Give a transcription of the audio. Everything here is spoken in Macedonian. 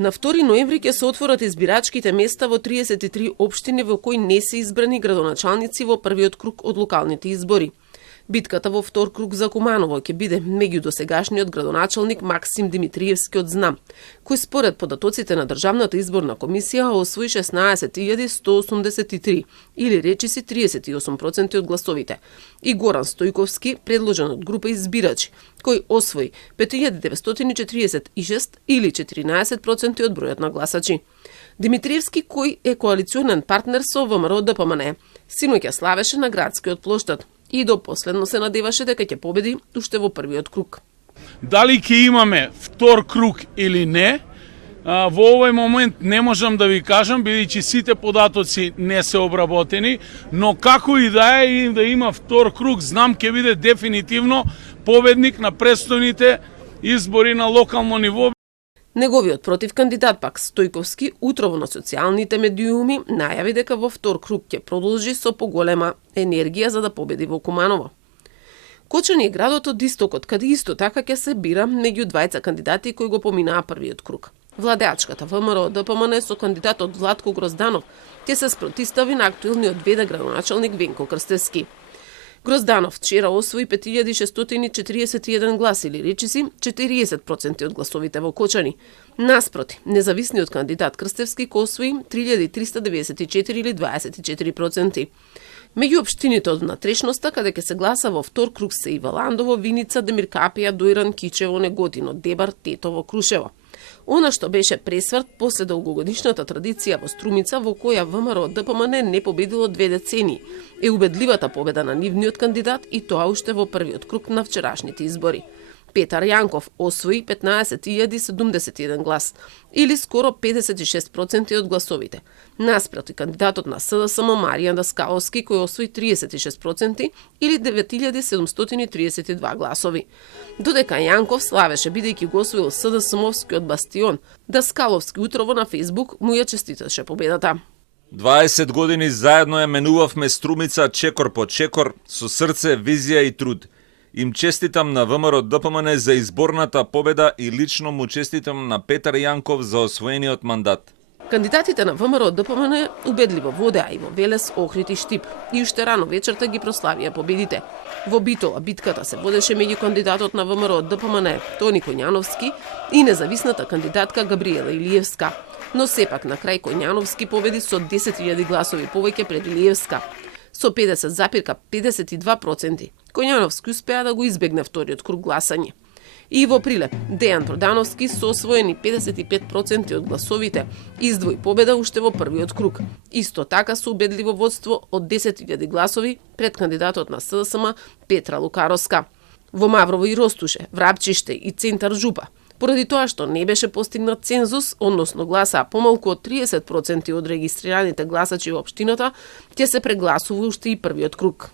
На 2 ноември ќе се отворат избирачките места во 33 општини во кои не се избрани градоначалници во првиот круг од локалните избори. Битката во втор круг за Куманово ќе биде меѓу досегашниот градоначалник Максим Димитриевски од Знам, кој според податоците на Државната изборна комисија освои 16.183 или речиси 38% од гласовите, и Горан Стојковски, предложен од група избирачи, кој освои 5.946 или 14% од бројот на гласачи. Димитриевски, кој е коалиционен партнер со ВМРО ДПМН, синоќа славеше на градскиот плоштад и до последно се надеваше дека ќе победи уште во првиот круг. Дали ќе имаме втор круг или не, во овој момент не можам да ви кажам, бидејќи сите податоци не се обработени, но како и да е и да има втор круг, знам ќе биде дефинитивно победник на престојните избори на локално ниво. Неговиот противкандидат пак Стојковски утрово на социјалните медиуми најави дека во втор круг ќе продолжи со поголема енергија за да победи во Куманово. Кочани е градот од истокот, каде исто така ќе се бира меѓу двајца кандидати кои го поминаа првиот круг. Владеачката ВМРО ДПМН со кандидатот Владко Грозданов ќе се спротистави на актуелниот ВД градоначалник Венко Крстевски. Грозданов вчера освои 5.641 глас или речиси 40% од гласовите во Кочани. Наспроти, независниот кандидат Крстевски кој освои 3.394 или 24%. Меѓу општините од внатрешноста, каде ќе се гласа во втор круг се Ива Ландово, Виница, Демиркапија, Дојран, Кичево, Неготино, Дебар, Тетово, Крушево. Она што беше пресврт после долгогодишната традиција во Струмица, во која ВМРО ДПМН не победило 2 децении, е убедливата победа на нивниот кандидат и тоа уште во првиот круг на вчерашните избори. Петар Јанков освои 15.071 глас, или скоро 56% од гласовите. Наспроти, кандидатот на СДСМ Маријан Даскаловски, кој освои 36% или 9.732 гласови. Додека Јанков славеше бидејќи го освоил СДСМовскиот бастион, Даскаловски утрово на Фејсбук му ја честиташе победата. 20 години заедно ја менувавме Струмица чекор по чекор, со срце, визија и труд. Им честитам на ВМРО ДПМН за изборната победа и лично му честитам на Петар Јанков за освоениот мандат. Кандидатите на ВМРО ДПМН убедливо водеа и во Велес, Охрид и Штип и уште рано вечерта ги прославија победите. Во Битола битката се водеше меѓу кандидатот на ВМРО ДПМН Тони Коњановски и независната кандидатка Габриела Илиевска. Но сепак на крај Коњановски победи со 10.000 гласови повеќе пред Илиевска. Со 50,52%. Коњановски успеа да го избегне вториот круг гласање. И во Прилеп, Дејан Продановски со освоени 55% од гласовите издвои победа уште во првиот круг. Исто така со убедливо водство од 10.000 гласови пред кандидатот на СДСМ Петра Лукаровска. Во Маврово и Ростуше, Врапчиште и Центар Жупа, поради тоа што не беше постигнат цензус, односно гласаа помалку од 30% од регистрираните гласачи во општината, ќе се прегласува уште и првиот круг.